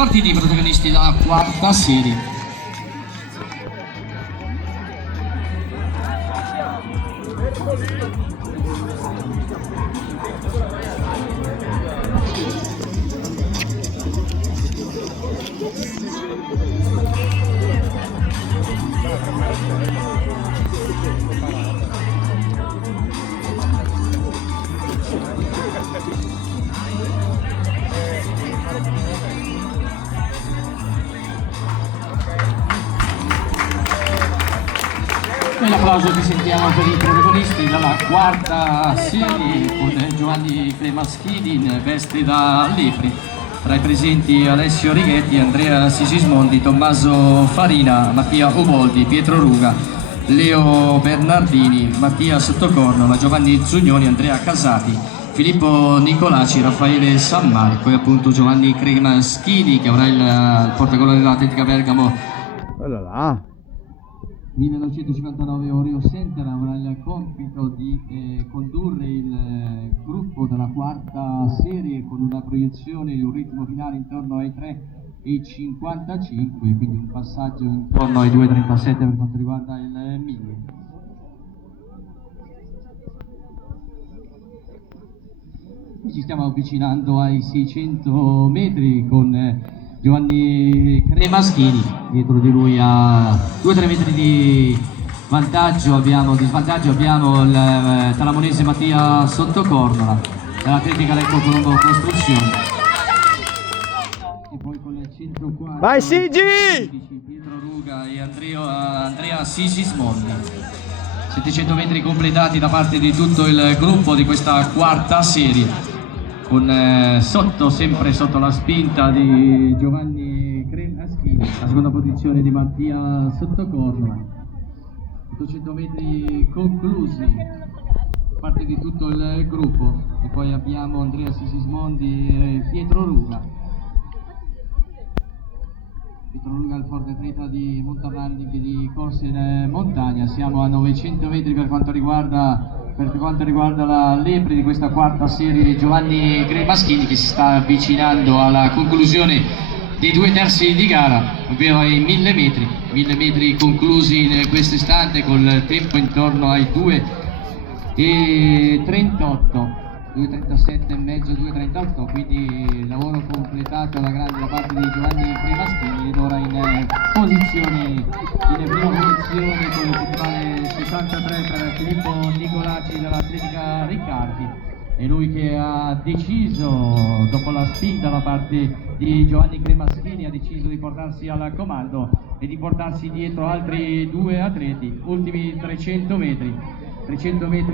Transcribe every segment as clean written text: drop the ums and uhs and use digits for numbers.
Partiti protagonisti dalla quarta serie. E l'applauso che sentiamo per i protagonisti dalla quarta serie con Giovanni Cremaschini in veste da lepri. Tra i presenti Alessio Righetti, Andrea Sigismondi, Tommaso Farina, Mattia Uboldi, Pietro Ruga, Leo Bernardini, Mattia Sottocorno, Giovanni Zugnoni, Andrea Casati, Filippo Nicolaci, Raffaele San Marco e appunto Giovanni Cremaschini che avrà il portagolo dell'Atletica Bergamo. 1959 Oreo Center avrà il compito di condurre il gruppo della quarta serie con una proiezione di un ritmo finale intorno ai 3,55, quindi un passaggio intorno ai 2,37 per quanto riguarda il 1000. Ci stiamo avvicinando ai 600 metri con Giovanni Cremaschini, dietro di lui a 2-3 metri di svantaggio abbiamo il talamonese Mattia Sottocornola dell'Atletica Lecco Colombo Costruzioni, e poi con le 140 vai Sigi! Pietro Ruga e Andrea Sigismondi. 700 metri completati da parte di tutto il gruppo di questa quarta serie, con sempre sotto la spinta di Giovanni Cremaschini, la seconda posizione di Mattia Sottocornola. 800 metri conclusi da parte di tutto il gruppo, e poi abbiamo Andrea Sigismondi e Pietro Ruga. Pietro Ruga, il forte atleta di mountain running e di corse in montagna. Siamo a 900 metri per quanto riguarda la lepre di questa quarta serie, Giovanni Cremaschini, che si sta avvicinando alla conclusione dei 2/3 di gara, ovvero ai 1000 metri conclusi in questo istante col tempo intorno ai 2,38, 2,37 e mezzo, 2,38, quindi lavoro completato alla grande da parte di Giovanni Cremaschini, ed ora in prima posizione con il totale 63 per Filippo Nicolaci dell'Atletica Riccardi. È lui che ha deciso, dopo la spinta da parte di Giovanni Cremaschini, ha deciso di portarsi al comando e di portarsi dietro altri due atleti. Ultimi 300 metri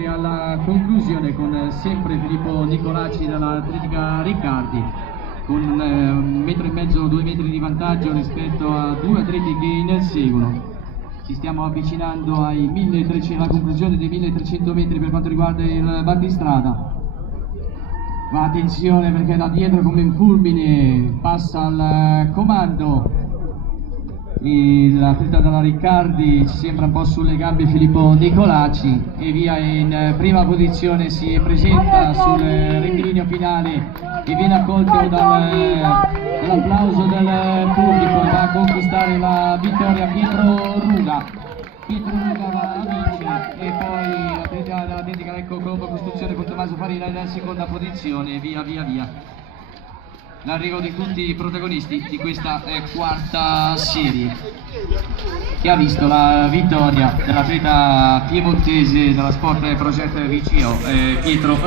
alla conclusione, con sempre Filippo Nicolaci dall'Atletica Riccardi con 1,5 metri, 2 metri di vantaggio rispetto a due atleti che ne seguono. Ci stiamo avvicinando ai 1300, alla conclusione dei 1300 metri per quanto riguarda il battistrada. Ma attenzione, perché da dietro come un fulmine passa al comando l'atleta della Riccardi, ci sembra un po' sulle gambe Filippo Nicolaci, e via in prima posizione si presenta sul rettilineo finale e viene accolto dall'applauso del pubblico, e va a conquistare la vittoria Pietro Ruga va a vincere, e poi l'atleta dell'Atletica Lecco Colombo Costruzione con Tommaso Farina in seconda posizione, via. L'arrivo di tutti i protagonisti di questa quarta serie, che ha visto la vittoria dell'atleta piemontese della Sport Project VCO Pietro